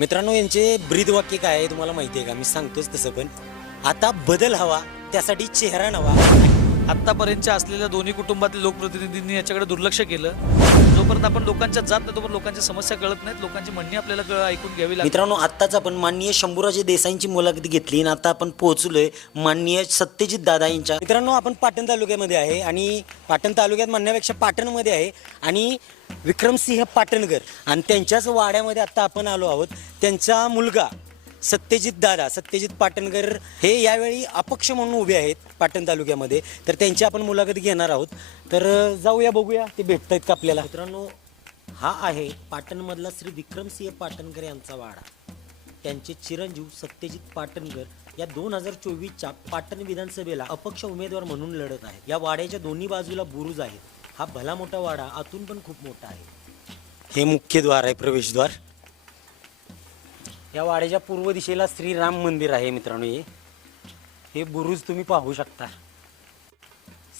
मित्रांनो यांचे ब्रीद वाक्य काय आहे तुम्हाला माहिती आहे का? मी सांगतोच तसं पण आता बदल हवा त्यासाठी चेहरा नवा. आत्तापर्यंतच्या असलेल्या दोन्ही कुटुंबातील लोकप्रतिनिधींनी याच्याकडे दुर्लक्ष केलं. जोपर्यंत आपण लोकांच्या जात नाही तोपर्यंत लोकांच्या समस्या कळत नाहीत. लोकांची म्हणणी आपल्याला कळ- ऐकून घ्यावी लागते. मित्रांनो आत्ताच आपण माननीय शंभूराजे देसाईंची मुलाखत घेतली आणि आता आपण पोहोचलोय माननीय सत्यजित दादा यांच्या मित्रांनो आपण पाटण तालुक्यामध्ये आहे आणि पाटण तालुक्यात म्हणण्यापेक्षा पाटणमध्ये आहे आणि विक्रमसिंह पाटणकर आणि त्यांच्याच वाड्यामध्ये आता आपण आलो आहोत. त्यांचा मुलगा सत्यजित दादा सत्यजित पाटणकर हे यावेळी अपक्ष म्हणून उभे आहेत पाटण तालुक्यामध्ये. तर त्यांची आपण मुलाखत घेणार आहोत. तर जाऊया बघूया ते भेटत आहेत का आपल्याला? मित्रांनो हा आहे पाटणमधला श्री विक्रमसिंह पाटणकर यांचा वाडा. त्यांचे चिरंजीव सत्यजित पाटणकर या दोन हजार चोवीसच्या पाटण विधानसभेला अपक्ष उमेदवार म्हणून लढत आहे या वाड्याच्या दोन्ही बाजूला बुरुज आहेत. हा भला मोठा वाडा आतून पण खूप मोठा आहे. हे मुख्य द्वार आहे प्रवेशद्वार. या वाड्याच्या पूर्व दिशेला श्रीराम मंदिर आहे मित्रांनो हे. हे बुरुज तुम्ही पाहू शकता.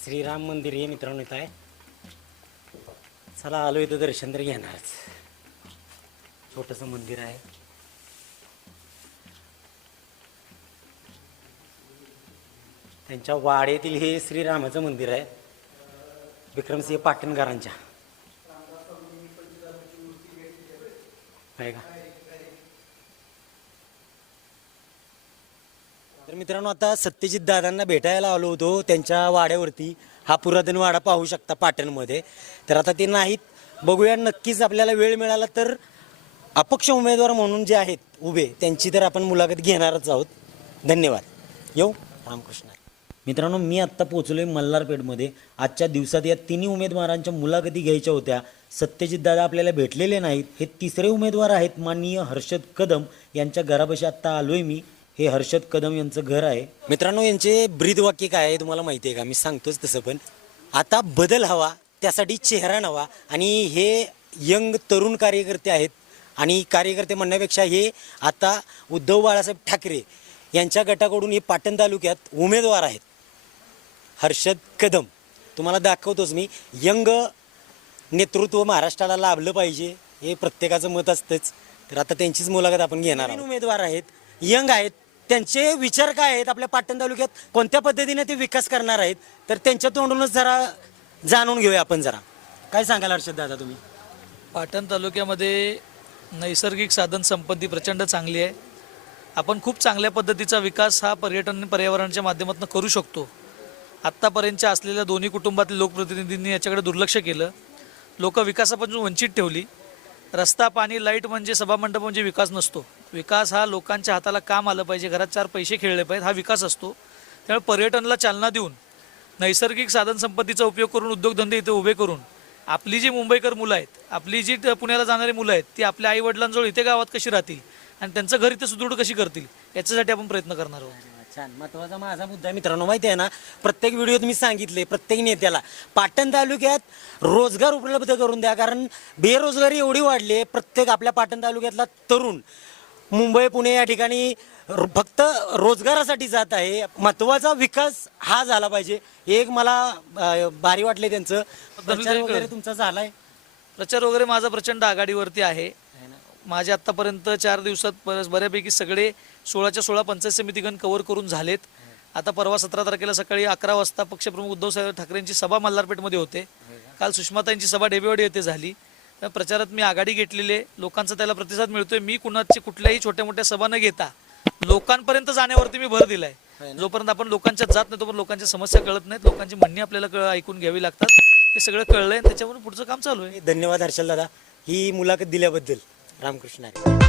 श्रीराम मंदिर हे मित्रांनो इथं आहे. चला आलो इथं दर्शन तर घेणारच. छोटंसं मंदिर आहे. त्यांच्या वाड्यातील हे श्रीरामाचं मंदिर आहे. विक्रमसिंह पाटणकरांच्या. आहे का? तर मित्रांनो आता सत्यजित दादांना भेटायला आलो होतो. त्यांच्या वाड्यावरती हा पुरातन वाडा पाहू शकता पाटणमध्ये. तर आता ते नाहीत. बघूया नक्कीच आपल्याला वेळ मिळाला तर अपक्ष उमेदवार म्हणून जे आहेत उभे त्यांची तर आपण मुलाखत घेणारच आहोत. धन्यवाद. येऊ रामकृष्ण. मित्रांनो मी आत्ता पोहोचलोय मल्हारपेठमध्ये. आजच्या दिवसात या तिन्ही उमेदवारांच्या मुलाखती घ्यायच्या होत्या. सत्यजित दादा आपल्याला भेटलेले नाहीत. हे तिसरे उमेदवार आहेत माननीय हर्षद कदम यांच्या घरापाशी आत्ता आलोय मी. हे हर्षद कदम यांचं घर आहे. मित्रांनो यांचे ब्रीद वाक्य काय आहे तुम्हाला माहिती आहे का? मी सांगतोच तसं पण आता बदल हवा त्यासाठी चेहरा नवा आणि हे यंग तरुण कार्यकर्ते आहेत. आणि कार्यकर्ते म्हणण्यापेक्षा हे आता उद्धव बाळासाहेब ठाकरे यांच्या गटाकडून हे पाटण तालुक्यात उमेदवार आहेत. हर्षद कदम. तुम्हाला दाखवतोच मी. यंग नेतृत्व महाराष्ट्राला लाभलं पाहिजे हे प्रत्येकाचं मत असतंच. तर आता त्यांचीच मुलाखत आपण घेणार उमेदवार आहेत. यंग आहेत. त्यांचे विचार काय आहेत आपल्या पाटण तालुक्यात? कोणत्या पद्धतीने ते विकास करणार आहेत? तर त्यांच्या तोंडूनच जरा जाणून घेऊया आपण जरा. काय सांगाल हर्षद दादा तुम्ही? पाटण तालुक्यामध्ये नैसर्गिक साधन संपत्ती प्रचंड चांगली आहे. आपण खूप चांगल्या पद्धतीचा विकास हा पर्यटन आणि पर्यावरणाच्या माध्यमातून करू शकतो. आत्तापर्यंतच्या असलेल्या दोन्ही कुटुंबातील लोकप्रतिनिधींनी याच्याकडे दुर्लक्ष केलं. लोक विकासापासून वंचित ठेवली. रस्ता पाणी लाइट म्हणजे सभामंडप म्हणजे विकास नसतो. विकास हा लोकांच्या हाताला काम आलं पाहिजे. घरात चार पैसे खेळले पाहिजेत. हा विकास असतो. त्यामुळे पर्यटनाला चालना देऊन नैसर्गिक साधनसंपत्तीचा उपयोग करून उद्योगधंदे इथे उभे करून आपली जी मुंबईकर मुलं आहेत आपली जी पुण्याला जाणारी मुलं आहेत ती आपल्या आई वडिलांजवळ इथे गावात कशी राहतील आणि त्यांचं घर इथे सुदृढ कशी करतील याच्यासाठी आपण प्रयत्न करणार आहोत. छान. महत्त्वाचा माझा मुद्दा मित्रांनो माहिती आहे ना प्रत्येक व्हिडिओत मी सांगितले प्रत्येक नेत्याला पाटण तालुक्यात रोजगार उपलब्ध करून द्या. कारण बेरोजगारी एवढी वाढली आहे प्रत्येक आपल्या पाटण तालुक्यातला तरुण मुंबई पुणे या ठिकाणी फक्त रोजगारासाठी जात आहे. महत्त्वाचा विकास हा झाला पाहिजे. हे एक मला भारी वाटले त्यांचं. प्रचार वगैरे तुमचा झालाय? प्रचार वगैरे माझा प्रचंड आघाडीवरती आहे. माझे आत्तापर्यंत चार दिवसात बऱ्यापैकी सगळे सोळाच्या सोळा पंचायत समितीगण कव्हर करून झालेत. आता परवा सतरा तारखेला सकाळी अकरा वाजता पक्षप्रमुख उद्धवसाहेब ठाकरेंची सभा मल्हारपेठमध्ये होते. काल सुषमाताईंची सभा डेबेवाडी येथे झाली. त्या प्रचारात मी आघाडी घेतलेली आहे. लोकांचा त्याला प्रतिसाद मिळतोय. मी कुणाची कुठल्याही छोट्या मोठ्या सभा न घेता लोकांपर्यंत जाण्यावरती मी भर दिलाय. जोपर्यंत आपण लोकांच्यात जात नाही तोपर्यंत लोकांच्या समस्या कळत नाहीत. लोकांची म्हणणी आपल्याला ऐकून घ्यावी लागतात. हे सगळं कळलंय त्याच्यावरून पुढचं काम चालू आहे. धन्यवाद हर्षल दादा. ही मुलाखत दिल्याबद्दल. रामकृष्ण.